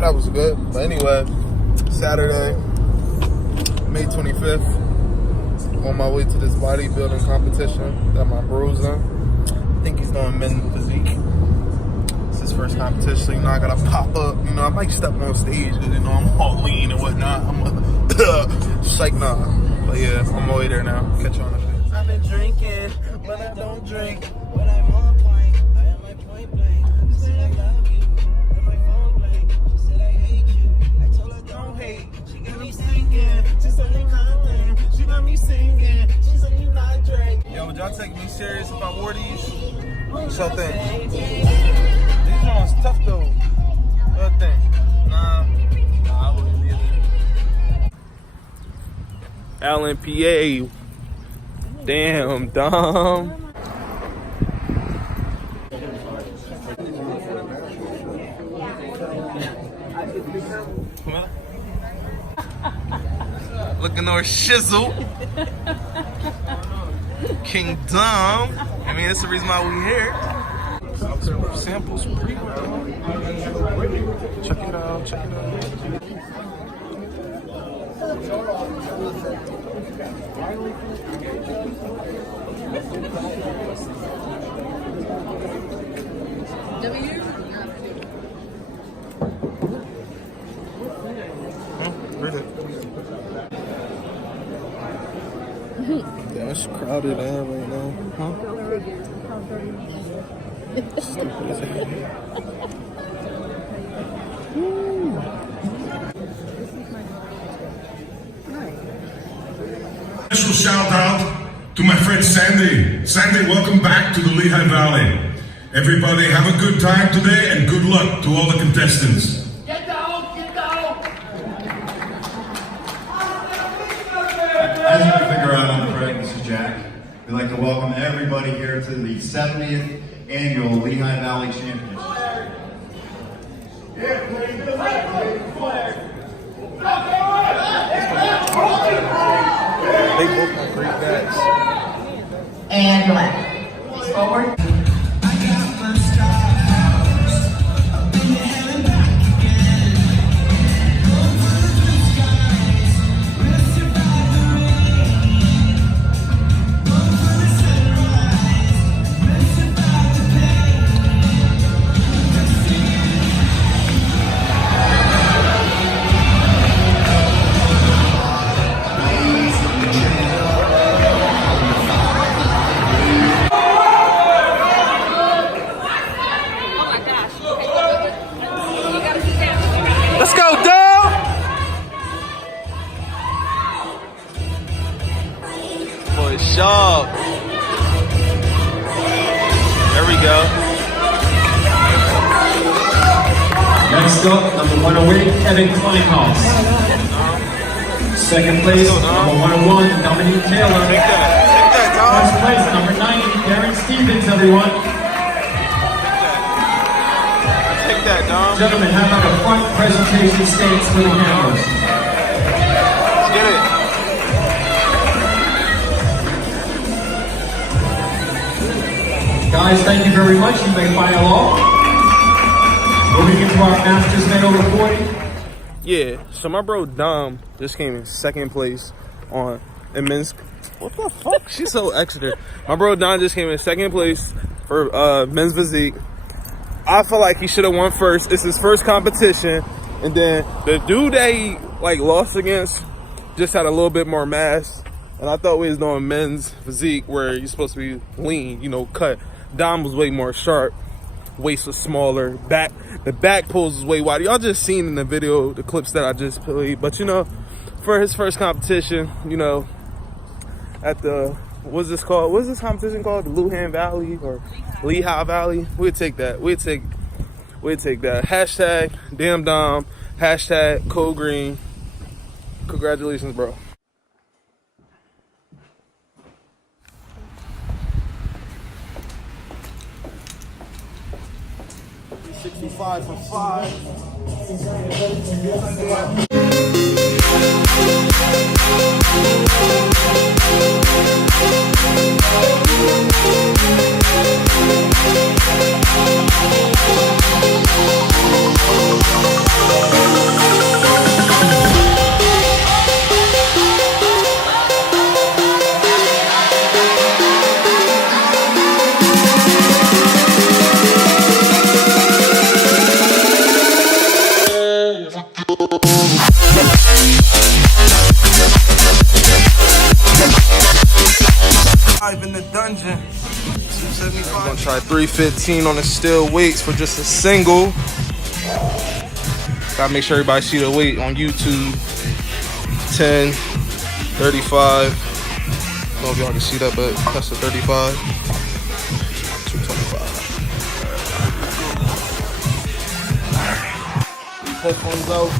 That was good. But anyway, Saturday, May 25th. On my way to this bodybuilding competition that my bro's in. I think he's doing men's physique. It's his first competition, so, you know, I gotta pop up. You know, I might step on stage because, you know, I'm all lean and whatnot. I'm just like, nah. But yeah, I'm on my way there now. Catch you on the face. I've been drinking, but I don't drink. When I'm on point, I am my point blank. She said I love you, and my phone blank. She said I hate you, I told her don't hate. She got me singing, she said they nothing. She got me singing, she said you not drink. Yo, would y'all take me serious if I wore these? What's your thing? These ones tough though. What you think? Nah, I wouldn't either. Allen, PA. Damn, dumb. Looking over shizzle. King Dumb. I mean, that's the reason why we here. Samples pretty well. Check it out, check it out. Read it. Yeah, it's crowded out right now. Huh? Stupid as hell. Special shout out to my friend Sandy. Sandy, welcome back to the Lehigh Valley. Everybody have a good time today and good luck to all the contestants. Get down, get down! As you can figure out, I'm Craig, this is Jack. We'd like to welcome everybody here to the 70th Annual Lehigh Valley Championship. They both have great backs. And black. Forward. Let's go, Dale! Boy, sharp. There we go. Next up, number 108, Kevin Kleinhaus. Second place, number 101, Dominique Taylor. Take that, First dog. place, number 90, Darren Stevens, everyone. Take that, dog. Gentlemen, how about a front presentation stance for the cameras? Let's get it. Guys, thank you very much. You may file off. Moving into our Masters Men over 40. Yeah, so my bro Dom just came in second place on in men's. What the fuck? She's so extra. My bro Dom just came in second place for men's physique. I feel like he should have won first. It's his first competition, and then the dude that he like lost against just had a little bit more mass. And I thought we was doing men's physique where you're supposed to be lean, you know, cut. Dom was way more sharp. Waist was smaller. The back pulls was way wider. Y'all just seen in the video the clips that I just played. But you know, for his first competition, you know, at the what's this called? What's this competition called? The Lehigh Valley or Lehigh Valley? We'd take that. We'd take that. Hashtag damn Dom. Hashtag Code Green. Congratulations, bro. 65 for 5. gonna try 315 on the steel weights for just a single. Gotta make sure everybody see the weight on YouTube. 10, 35. I don't know if y'all can see that, but that's a 35. 225. Headphones out.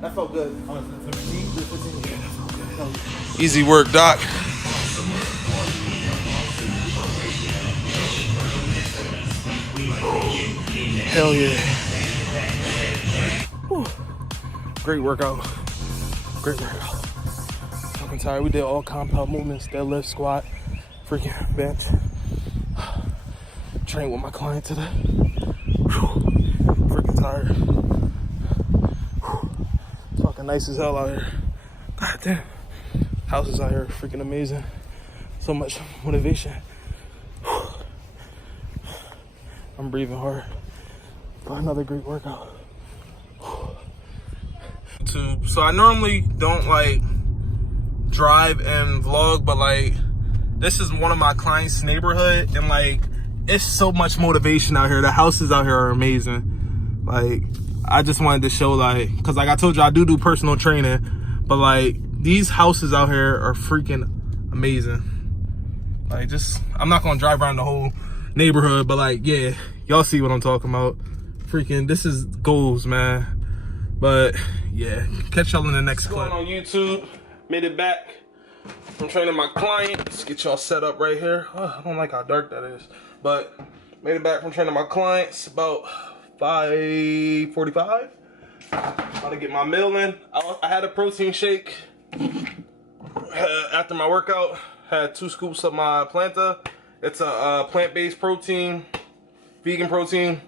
That felt good. Easy work, Doc. Hell yeah. Whew. Great workout. Great workout. I'm tired. We did all compound movements, deadlift, squat, freaking bench. Trained with my client today. Whew. Freaking tired. Fucking nice as hell out here. God damn. Houses out here are freaking amazing. So much motivation. I'm breathing hard for another great workout. So I normally don't like drive and vlog, but like this is one of my clients' neighborhood, and like it's so much motivation out here. The houses out here are amazing. Like I just wanted to show, like, because like I told you, I do personal training, but like these houses out here are freaking amazing. Like, just, I'm not gonna drive around the whole neighborhood, but like, yeah, y'all see what I'm talking about. Freaking, this is goals, man. But yeah, catch y'all in the next clip. On YouTube, made it back from training my client. Let's get y'all set up right here. Oh, I don't like how dark that is, but made it back from training my clients about 5:45. About to get my meal in. I had a protein shake after my workout. Had 2 scoops of my Planta. It's a plant-based protein, vegan protein,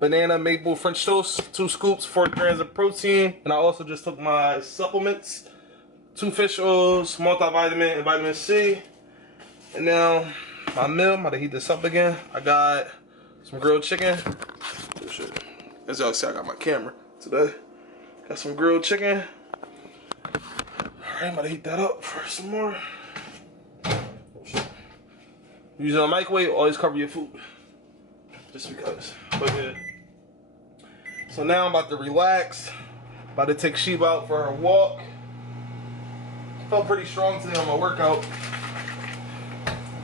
banana maple French toast. 2 scoops, 40 grams of protein. And I also just took my supplements, 2 fish oils, multivitamin, and vitamin C. And now my meal, I'm about to heat this up again. I got some grilled chicken. Oh shit. As y'all see, I got my camera today. Got some grilled chicken. Alright, I'm about to heat that up for some more. Oh shit. Using a microwave, always cover your food. Just because. But yeah. So now I'm about to relax. About to take Sheba out for her walk. Felt pretty strong today on my workout.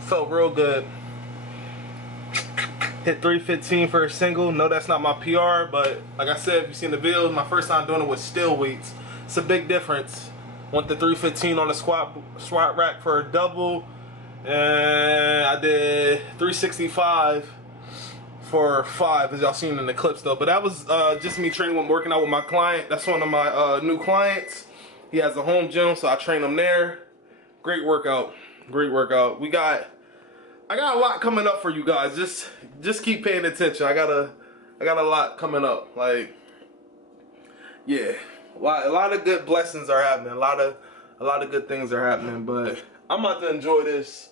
Felt real good. Hit 315 for a single. No, that's not my PR, but like I said, if you've seen the video, my first time doing it with steel weights. It's a big difference. Went to 315 on the squat rack for a double, and I did 365 for 5, as y'all seen in the clips though. But that was just me training, working out with my client. That's one of my new clients. He has a home gym, so I train him there. Great workout. Great workout. I got a lot coming up for you guys. Just keep paying attention. I got a lot coming up. Like, yeah, a lot of good blessings are happening. A lot of good things are happening. But I'm about to enjoy this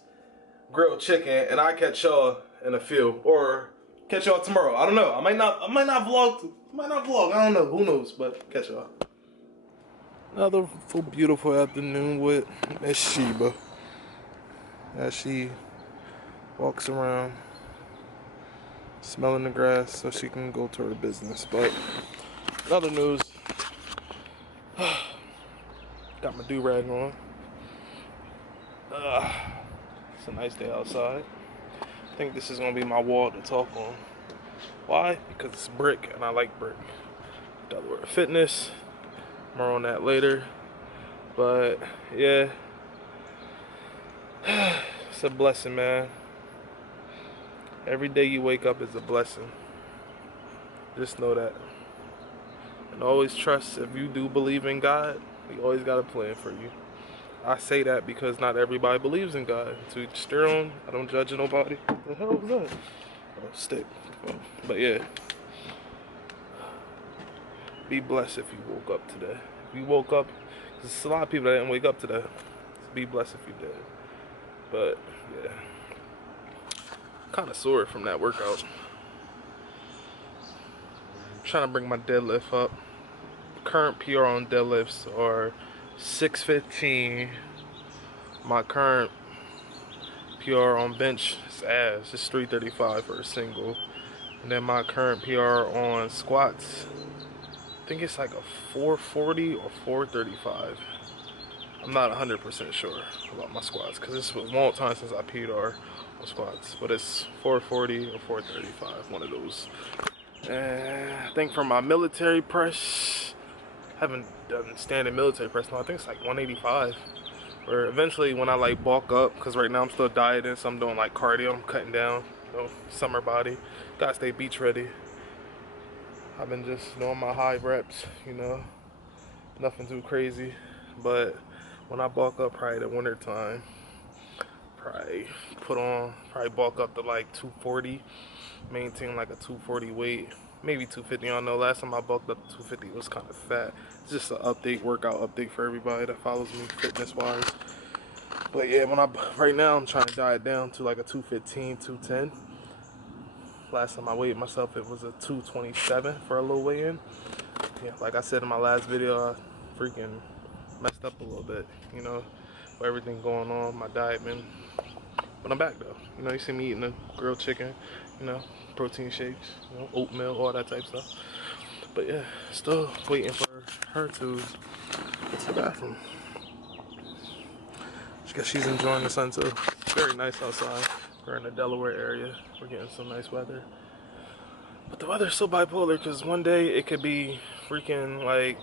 grilled chicken, and I catch y'all in a few, or catch y'all tomorrow. I don't know. I might not vlog. I don't know. Who knows? But catch y'all. Another beautiful afternoon with Miss Sheba as she walks around smelling the grass so she can go to her business. But in other news, got my do-rag on. It's a nice day outside. I think this is gonna be my wall to talk on. Why? Because it's brick and I like brick. Delaware Fitness, more on that later. But yeah, it's a blessing, man. Every day you wake up is a blessing. Just know that. And always trust, if you do believe in God, He always got a plan for you. I say that because not everybody believes in God. To each their own. I don't judge nobody. What the hell was that? Oh, stick. Oh, but yeah. Be blessed if you woke up today. If you woke up, because there's a lot of people that didn't wake up today. So be blessed if you did. But yeah, kind of sore from that workout. I'm trying to bring my deadlift up. Current PR on deadlifts are 615. My current PR on bench is ass. It's 335 for a single. And then my current PR on squats, I think it's like a 440 or 435. I'm not 100% sure about my squats because it's a long time since I PR on squats. But it's 440 or 435, one of those. And I think for my military press, I haven't done standing military press. No, I think it's like 185. Or eventually when I like bulk up, because right now I'm still dieting, so I'm doing like cardio, I'm cutting down, you know, summer body. Gotta stay beach ready. I've been just doing my high reps, you know, nothing too crazy. But when I bulk up, probably the winter time, probably bulk up to like 240, maintain like a 240 weight, maybe 250. I don't know, last time I bulked up to 250 it was kind of fat. It's just an update, workout update for everybody that follows me fitness wise. But yeah, right now I'm trying to diet down to like a 215, 210. Last time I weighed myself, it was a 227 for a low weigh-in. Yeah, like I said in my last video, I freaking messed up a little bit, you know, with everything going on, my diet, man. But I'm back though. You know, you see me eating the grilled chicken, you know, protein shakes, you know, oatmeal, all that type stuff. But yeah, still waiting for her to get to the bathroom. I guess she's enjoying the sun too. It's very nice outside. We're in the Delaware area. We're getting some nice weather. But the weather's so bipolar because one day it could be freaking like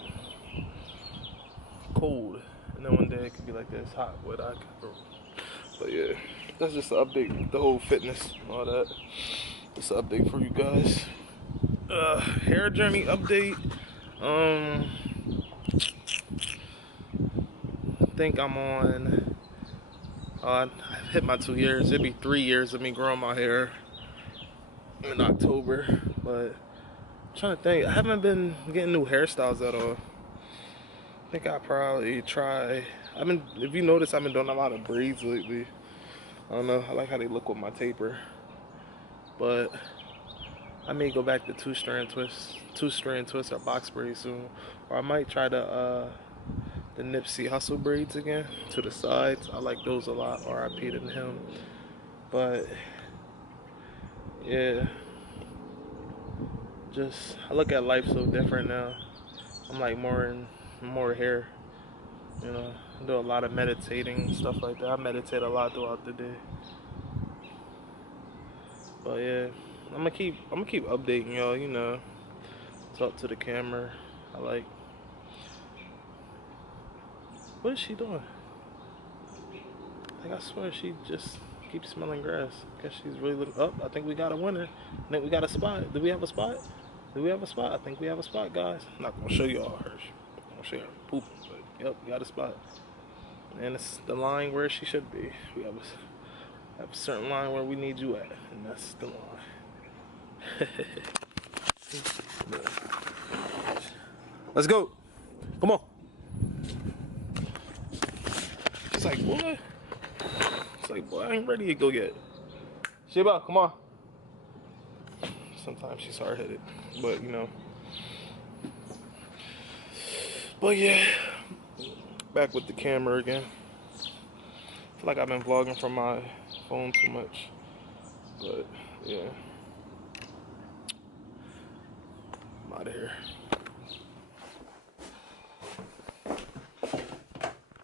cold. And then one day it could be like this hot. But yeah, that's just an update. The whole fitness and all that. Just an update for you guys. Hair journey update. I think I'm on... I hit my 2 years. It'd be 3 years of me growing my hair in October. But I'm trying to think. I haven't been getting new hairstyles at all. I think I probably try. If you notice, I've been doing a lot of braids lately. I don't know. I like how they look with my taper. But I may go back to two-strand twists or box braids soon. Or I might try the Nipsey Hussle braids again to the sides. I like those a lot. R.I.P. to him. But yeah, I look at life so different now. I'm like more here, you know. I do a lot of meditating and stuff like that. I meditate a lot throughout the day. But yeah, I'm gonna keep updating y'all, you know. Talk to the camera. What is she doing? Like, I swear she just keeps smelling grass. Guess she's really looking up. I think we got a winner. I think we got a spot. Do we have a spot? Do we have a spot? I think we have a spot, guys. I'm not gonna show you all hers. I'm gonna show you her poop, but yep, we got a spot. And it's the line where she should be. We have a certain line where we need you at, and that's the line. Let's go. Come on. She's like, what? It's like, boy, I ain't ready to go yet. Sheba, come on. Sometimes she's hard-headed, but you know. But yeah, back with the camera again. I feel like I've been vlogging from my phone too much, but yeah. I'm out of here.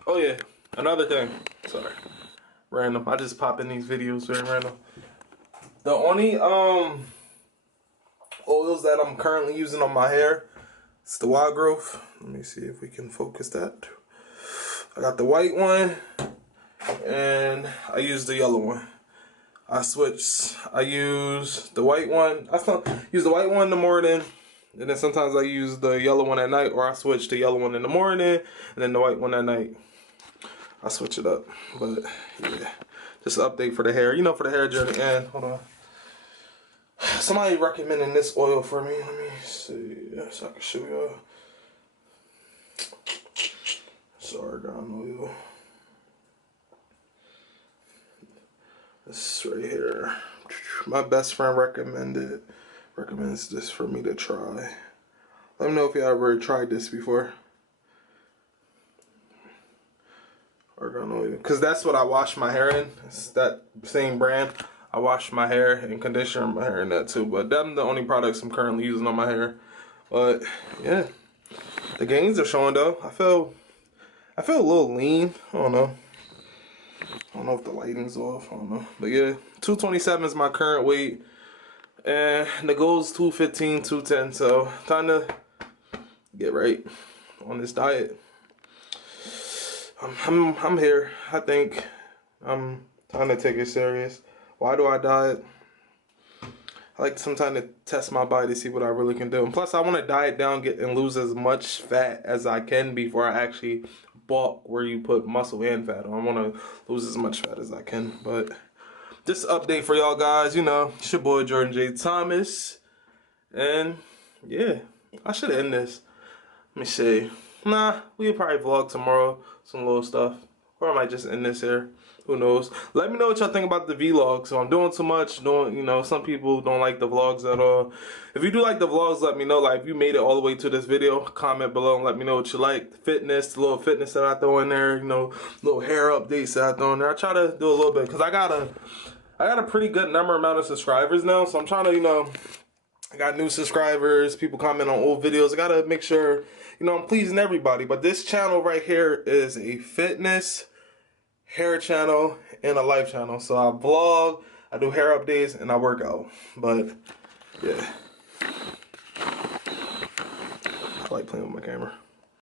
Oh yeah, another thing. Sorry, random. I just pop in these videos very random. The only oils that I'm currently using on my hair, it's the Wild Growth. Let me see if we can focus that. I got the white one, and I use the yellow one. I use the white one. I use the white one in the morning, and then sometimes I use the yellow one at night, or I switch the yellow one in the morning, and then the white one at night. I switch it up, but yeah, just an update for the hair. You know, for the hair journey. And hold on, Somebody recommending this oil for me. Let me see. So I can show y'all. It's argan oil. This right here. My best friend recommends this for me to try. Let me know if you ever tried this before. Argan oil. Because that's what I wash my hair in. It's that same brand. I wash my hair and conditioner my hair in that too. But them the only products I'm currently using on my hair. But yeah. The gains are showing though. I feel a little lean. I don't know if the lighting's off. I don't know. But yeah, 227 is my current weight. And the goal is 215, 210. So time to get right on this diet. I'm here. I think I'm trying to take it serious. Why do I diet? I like sometimes to test my body to see what I really can do. And plus, I want to diet down, and lose as much fat as I can before I actually bulk, where you put muscle and fat on. I want to lose as much fat as I can. But just an update for y'all guys. You know, it's your boy Jordan J. Thomas. And yeah, I should end this. Let me see. Nah, we'll probably vlog tomorrow. Some little stuff. Or I might just end this here. Who knows? Let me know what y'all think about the vlog. So I'm doing too much. Some people don't like the vlogs at all. If you do like the vlogs, let me know. Like, if you made it all the way to this video, comment below and let me know what you like. Fitness, the little fitness that I throw in there. Little hair updates that I throw in there. I try to do a little bit because I got a pretty good amount of subscribers now. So I'm trying to, I got new subscribers, people comment on old videos. I gotta make sure, I'm pleasing everybody. But this channel right here is a fitness, hair channel, and a life channel. So I vlog, I do hair updates, and I work out. But yeah, I like playing with my camera.